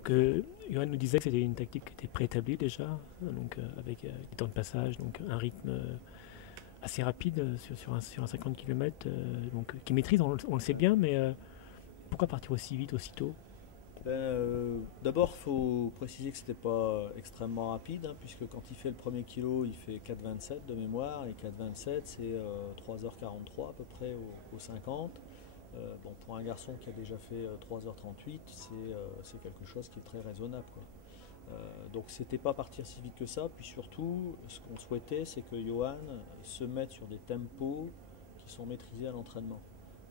Donc, Johan nous disait que c'était une tactique qui était préétablie déjà, donc avec des temps de passage, donc un rythme assez rapide sur un 50 km, donc qui maîtrise, on le sait bien, mais pourquoi partir aussi vite, aussitôt? D'abord, il faut préciser que c'était pas extrêmement rapide, hein, puisque quand il fait le premier kilo, il fait 4,27 de mémoire, et 4,27 c'est 3h43 à peu près au 50. Bon, pour un garçon qui a déjà fait 3h38, c'est quelque chose qui est très raisonnable, quoi. Donc c'était pas partir si vite que ça, puis surtout, ce qu'on souhaitait, c'est que Johan se mette sur des tempos qui sont maîtrisés à l'entraînement.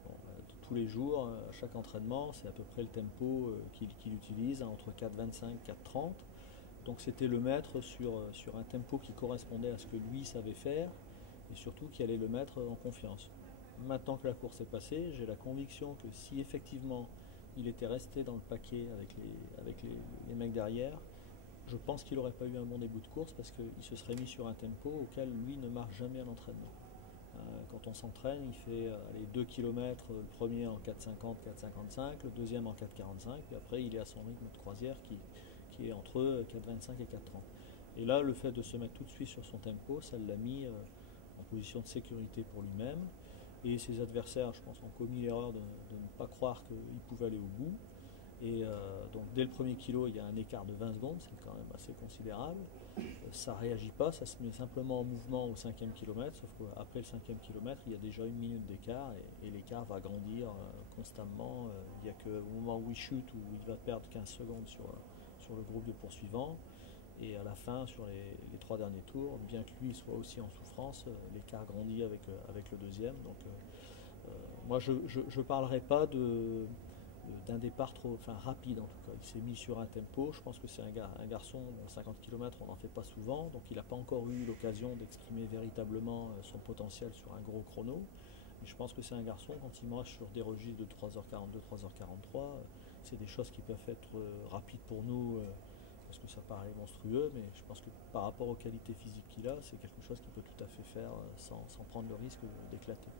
Bon, tous les jours, à chaque entraînement, c'est à peu près le tempo qu'il utilise, hein, entre 4,25 et 4,30. Donc c'était le mettre sur un tempo qui correspondait à ce que lui savait faire et surtout qui allait le mettre en confiance. Maintenant que la course est passée, j'ai la conviction que si effectivement il était resté dans le paquet avec les mecs derrière, je pense qu'il n'aurait pas eu un bon début de course parce qu'il se serait mis sur un tempo auquel lui ne marche jamais à l'entraînement. Quand on s'entraîne, il fait 2 km, le premier en 4,50, 4,55, le deuxième en 4,45, puis après il est à son rythme de croisière qui est entre 4,25 et 4,30. Et là, le fait de se mettre tout de suite sur son tempo, ça l'a mis en position de sécurité pour lui-même. Et ses adversaires, je pense, ont commis l'erreur de ne pas croire qu'il pouvait aller au bout. Et donc dès le premier kilo, il y a un écart de 20 secondes, c'est quand même assez considérable. Ça ne réagit pas, ça se met simplement en mouvement au cinquième kilomètre, sauf qu'après le cinquième kilomètre, il y a déjà une minute d'écart et l'écart va grandir constamment. Il n'y a qu'au moment où il chute où il va perdre 15 secondes sur le groupe de poursuivants. Et à la fin, sur les trois derniers tours, bien que lui soit aussi en souffrance, l'écart grandit avec le deuxième. Donc moi, je ne parlerai pas d'un départ trop, enfin rapide en tout cas. Il s'est mis sur un tempo. Je pense que c'est un garçon, 50 km, on n'en fait pas souvent, donc il n'a pas encore eu l'occasion d'exprimer véritablement son potentiel sur un gros chrono. Mais je pense que c'est un garçon, quand il marche sur des registres de 3h42, 3h43, c'est des choses qui peuvent être rapides pour nous. Parce que ça paraît monstrueux, mais je pense que par rapport aux qualités physiques qu'il a, c'est quelque chose qu'il peut tout à fait faire sans prendre le risque d'éclater.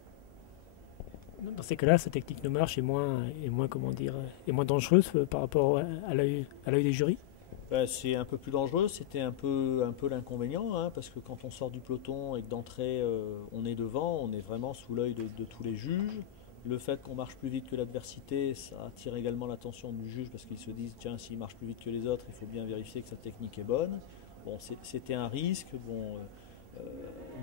Dans ces cas-là, sa technique de marche est moins, comment dire, est moins dangereuse par rapport à l'œil des jurys. Ben, c'est un peu plus dangereux, c'était un peu l'inconvénient, hein, parce que quand on sort du peloton et que d'entrée on est devant, on est vraiment sous l'œil de tous les juges. Le fait qu'on marche plus vite que l'adversité, ça attire également l'attention du juge parce qu'ils se disent tiens, s'il marche plus vite que les autres, il faut bien vérifier que sa technique est bonne. Bon, c'était un risque. Bon,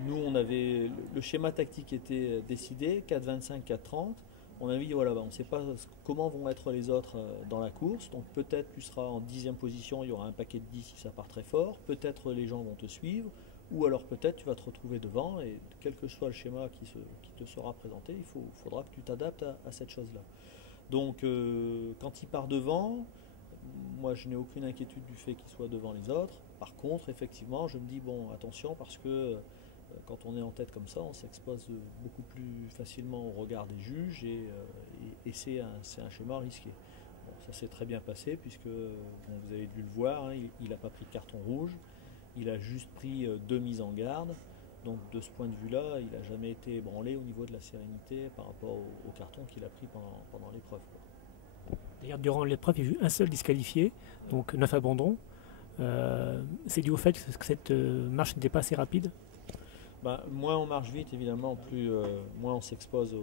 nous, on avait le schéma tactique était décidé 4,25, 4,30. On a dit voilà, on ne sait pas comment vont être les autres dans la course. Donc peut-être tu seras en 10e position, il y aura un paquet de 10 si ça part très fort. Peut-être les gens vont te suivre. Ou alors peut-être tu vas te retrouver devant et quel que soit le schéma qui te sera présenté, faudra que tu t'adaptes à cette chose-là. Donc quand il part devant, moi je n'ai aucune inquiétude du fait qu'il soit devant les autres. Par contre, effectivement, je me dis bon, attention parce que quand on est en tête comme ça, on s'expose beaucoup plus facilement au regard des juges et c'est un schéma risqué. Bon, ça s'est très bien passé puisque bon, vous avez dû le voir, hein, il n'a pas pris de carton rouge, il a juste pris deux mises en garde. Donc de ce point de vue-là, il n'a jamais été ébranlé au niveau de la sérénité par rapport au carton qu'il a pris pendant l'épreuve. D'ailleurs, durant l'épreuve, il y a eu un seul disqualifié, donc 9 abandons. C'est dû au fait que cette marche n'était pas assez rapide. Bah, moins on marche vite, évidemment, moins on s'expose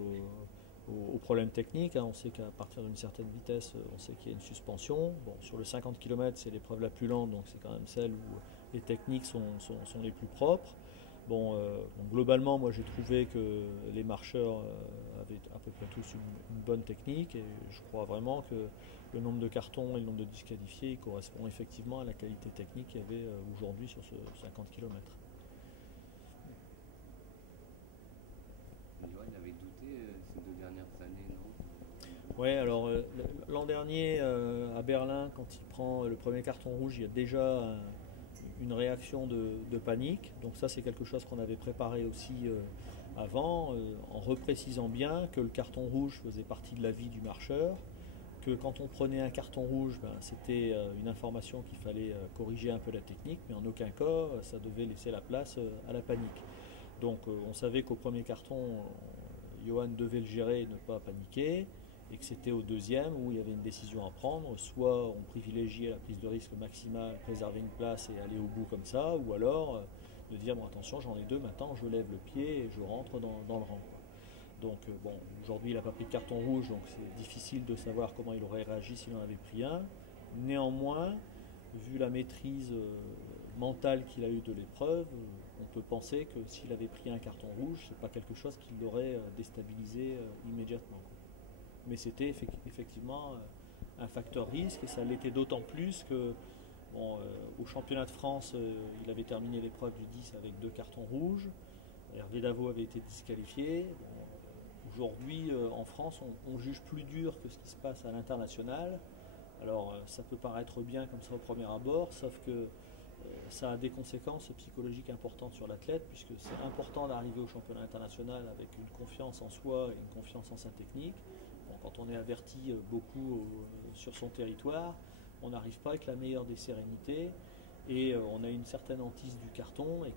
aux problèmes techniques, hein. On sait qu'à partir d'une certaine vitesse, on sait qu'il y a une suspension. Bon, sur le 50 km, c'est l'épreuve la plus lente, donc c'est quand même celle où les techniques sont les plus propres. Bon, globalement, moi j'ai trouvé que les marcheurs avaient à peu près tous une bonne technique et je crois vraiment que le nombre de cartons et le nombre de disqualifiés correspond effectivement à la qualité technique qu'il y avait aujourd'hui sur ce 50 km. Johan avait douté ces 2 dernières années, non? Ouais, alors l'an dernier à Berlin, quand il prend le premier carton rouge, il y a déjà une réaction de panique. Donc ça, c'est quelque chose qu'on avait préparé aussi avant, en reprécisant bien que le carton rouge faisait partie de la vie du marcheur, que quand on prenait un carton rouge, ben, c'était une information qu'il fallait corriger un peu la technique, mais en aucun cas, ça devait laisser la place à la panique. Donc on savait qu'au premier carton, Johan devait le gérer et ne pas paniquer. et que c'était au deuxième où il y avait une décision à prendre. Soit on privilégiait la prise de risque maximale, préserver une place et aller au bout comme ça, ou alors de dire bon attention, j'en ai deux, maintenant je lève le pied et je rentre dans le rang. Donc bon, aujourd'hui il n'a pas pris de carton rouge, donc c'est difficile de savoir comment il aurait réagi s'il en avait pris un. Néanmoins, vu la maîtrise mentale qu'il a eue de l'épreuve, on peut penser que s'il avait pris un carton rouge, c'est pas quelque chose qui l'aurait déstabilisé immédiatement. Mais c'était effectivement un facteur risque, et ça l'était d'autant plus que bon, au championnat de France, il avait terminé l'épreuve du 10 avec 2 cartons rouges. Hervé Davo avait été disqualifié. Bon, aujourd'hui, en France, on juge plus dur que ce qui se passe à l'international. Alors, ça peut paraître bien comme ça au premier abord, sauf que ça a des conséquences psychologiques importantes sur l'athlète, puisque c'est important d'arriver au championnat international avec une confiance en soi et une confiance en sa technique. Bon, quand on est averti beaucoup sur son territoire, on n'arrive pas avec la meilleure des sérénités, et on a une certaine hantise du carton, et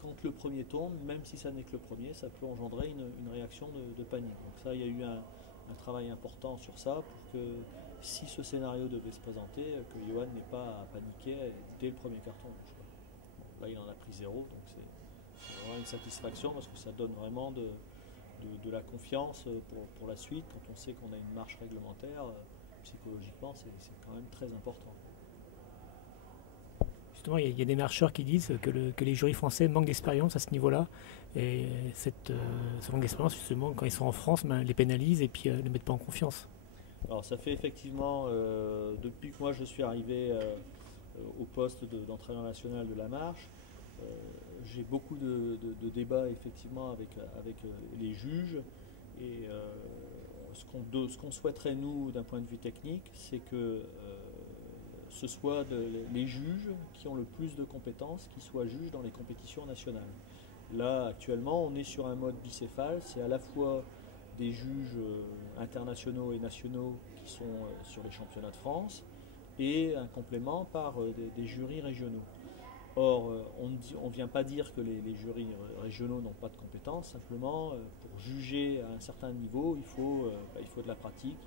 quand le premier tombe, même si ça n'est que le premier, ça peut engendrer une réaction de panique. Donc ça, il y a eu un travail important sur ça pour que si ce scénario devait se présenter, que Johan n'ait pas à paniquer dès le premier carton rouge. Bon, là, il en a pris 0, donc c'est vraiment une satisfaction parce que ça donne vraiment de la confiance pour la suite. Quand on sait qu'on a une marche réglementaire, psychologiquement, c'est quand même très important. Justement, il y a des marcheurs qui disent que les jurys français manquent d'expérience à ce niveau-là. Et ce manque d'expérience, justement, quand ils sont en France, les pénalise et puis ne les mettent pas en confiance. Alors ça fait effectivement, depuis que moi je suis arrivé au poste d'entraîneur national de la marche, j'ai beaucoup de débats effectivement avec les juges. Et ce qu'on souhaiterait nous d'un point de vue technique, c'est que ce soit les juges qui ont le plus de compétences qui soient juges dans les compétitions nationales. Là actuellement on est sur un mode bicéphale, c'est à la fois des juges internationaux et nationaux qui sont sur les championnats de France et un complément par des jurys régionaux. Or, on ne vient pas dire que les jurys régionaux n'ont pas de compétences, simplement pour juger à un certain niveau, il faut de la pratique.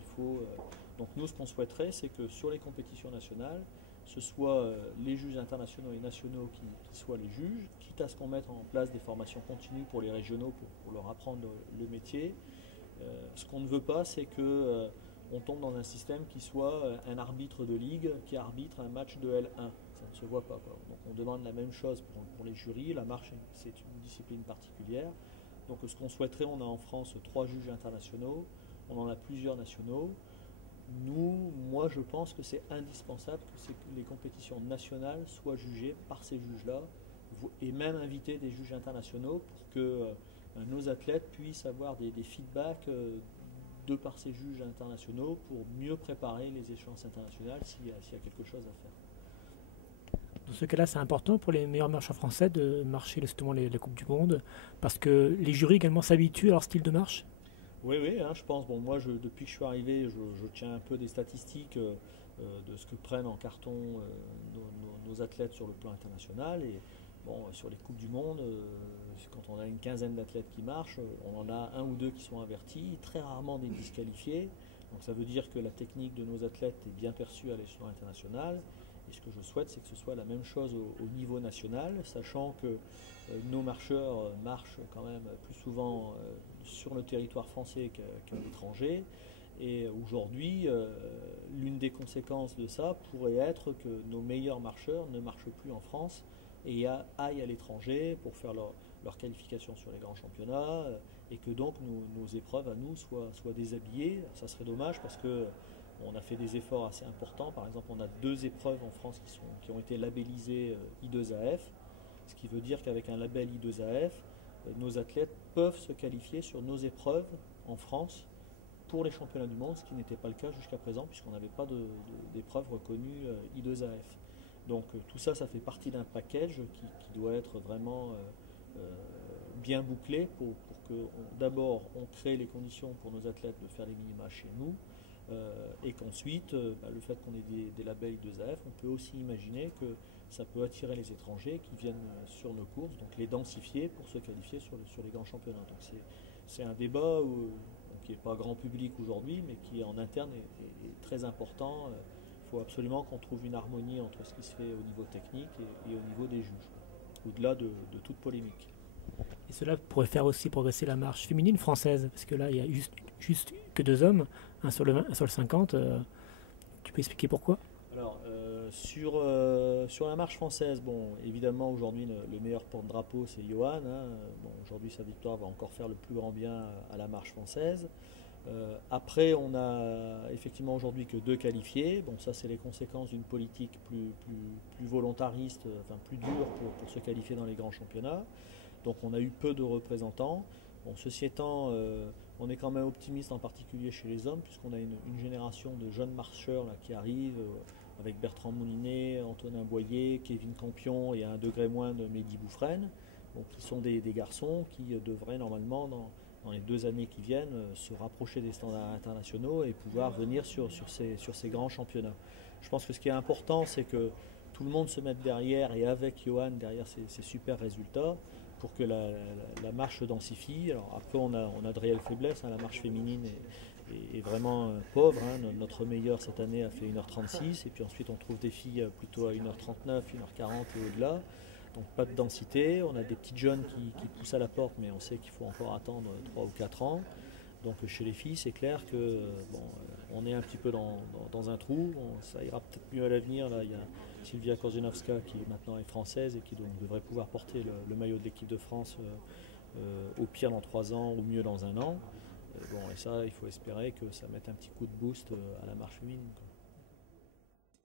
Donc nous, ce qu'on souhaiterait, c'est que sur les compétitions nationales, ce soit les juges internationaux et nationaux qui soient les juges, quitte à ce qu'on mette en place des formations continues pour les régionaux pour leur apprendre le métier. Ce qu'on ne veut pas, c'est que on tombe dans un système qui soit un arbitre de ligue qui arbitre un match de L1. Ça ne se voit pas, quoi. Donc on demande la même chose pour les jurys. La marche, c'est une discipline particulière. Donc ce qu'on souhaiterait, on a en France 3 juges internationaux, on en a plusieurs nationaux. Moi je pense que c'est indispensable que les compétitions nationales soient jugées par ces juges-là, et même inviter des juges internationaux pour que nos athlètes puissent avoir des feedbacks de par ces juges internationaux pour mieux préparer les échéances internationales s'il y a quelque chose à faire. Dans ce cas-là, c'est important pour les meilleurs marcheurs français de marcher justement la Coupe du Monde, parce que les jurys également s'habituent à leur style de marche. Oui, je pense. Bon, moi, depuis que je suis arrivé, je tiens un peu des statistiques de ce que prennent en carton nos athlètes sur le plan international. Et bon, sur les Coupes du Monde, quand on a une quinzaine d'athlètes qui marchent, on en a un ou deux qui sont avertis, très rarement des disqualifiés. Donc ça veut dire que la technique de nos athlètes est bien perçue à l'échelon international. Et ce que je souhaite, c'est que ce soit la même chose au niveau national, sachant que nos marcheurs marchent quand même plus souvent sur le territoire français qu'à l'étranger. Et aujourd'hui, l'une des conséquences de ça pourrait être que nos meilleurs marcheurs ne marchent plus en France et aillent à l'étranger pour faire leur qualification sur les grands championnats, et que donc nos épreuves à nous soient déshabillées. Ça serait dommage parce que on a fait des efforts assez importants. Par exemple, on a 2 épreuves en France qui ont été labellisées I2AF, ce qui veut dire qu'avec un label I2AF, nos athlètes peuvent se qualifier sur nos épreuves en France pour les championnats du monde, ce qui n'était pas le cas jusqu'à présent puisqu'on n'avait pas d'épreuve reconnue I2AF. Donc tout ça, ça fait partie d'un package qui doit être vraiment bien bouclé pour que d'abord on crée les conditions pour nos athlètes de faire les minima chez nous, et qu'ensuite, le fait qu'on ait des labels I2AF, on peut aussi imaginer que ça peut attirer les étrangers qui viennent sur nos courses, donc les densifier pour se qualifier sur les grands championnats. Donc c'est un débat qui n'est pas grand public aujourd'hui, mais qui en interne est très important. Il faut absolument qu'on trouve une harmonie entre ce qui se fait au niveau technique et au niveau des juges, au-delà de toute polémique. Et cela pourrait faire aussi progresser la marche féminine française, parce que là, il y a juste que 2 hommes, un sur le 50. Tu peux expliquer pourquoi? Alors, sur la marche française, bon, évidemment, aujourd'hui, le meilleur porte-drapeau, c'est Johan. Hein. Bon, aujourd'hui, sa victoire va encore faire le plus grand bien à la marche française. Après, on a effectivement aujourd'hui que 2 qualifiés. Bon, ça, c'est les conséquences d'une politique plus volontariste, enfin plus dure pour se qualifier dans les grands championnats. Donc, on a eu peu de représentants. Bon, ceci étant, on est quand même optimiste, en particulier chez les hommes, puisqu'on a une génération de jeunes marcheurs là, qui arrivent, avec Bertrand Moulinet, Antonin Boyer, Kevin Campion et à un degré moins de Mehdi Boufrenne, donc, qui sont des garçons qui devraient normalement, dans les 2 années qui viennent, se rapprocher des standards internationaux et pouvoir venir sur ces grands championnats. Je pense que ce qui est important, c'est que tout le monde se mette derrière et avec Johan derrière ces super résultats pour que la marche se densifie. Alors après, on a de réelles faiblesses. Hein. La marche féminine est vraiment pauvre. Hein. Notre meilleure cette année a fait 1h36 et puis ensuite on trouve des filles plutôt à 1h39, 1h40 et au-delà. Donc pas de densité. On a des petites jeunes qui poussent à la porte, mais on sait qu'il faut encore attendre 3 ou 4 ans. Donc chez les filles, c'est clair que on est un petit peu dans un trou. Ça ira peut-être mieux à l'avenir. Là, il y a Sylvia Korzenowska qui maintenant est française et qui donc devrait pouvoir porter le maillot de l'équipe de France au pire dans 3 ans ou mieux dans 1 an. Bon, et ça, il faut espérer que ça mette un petit coup de boost à la marche féminine.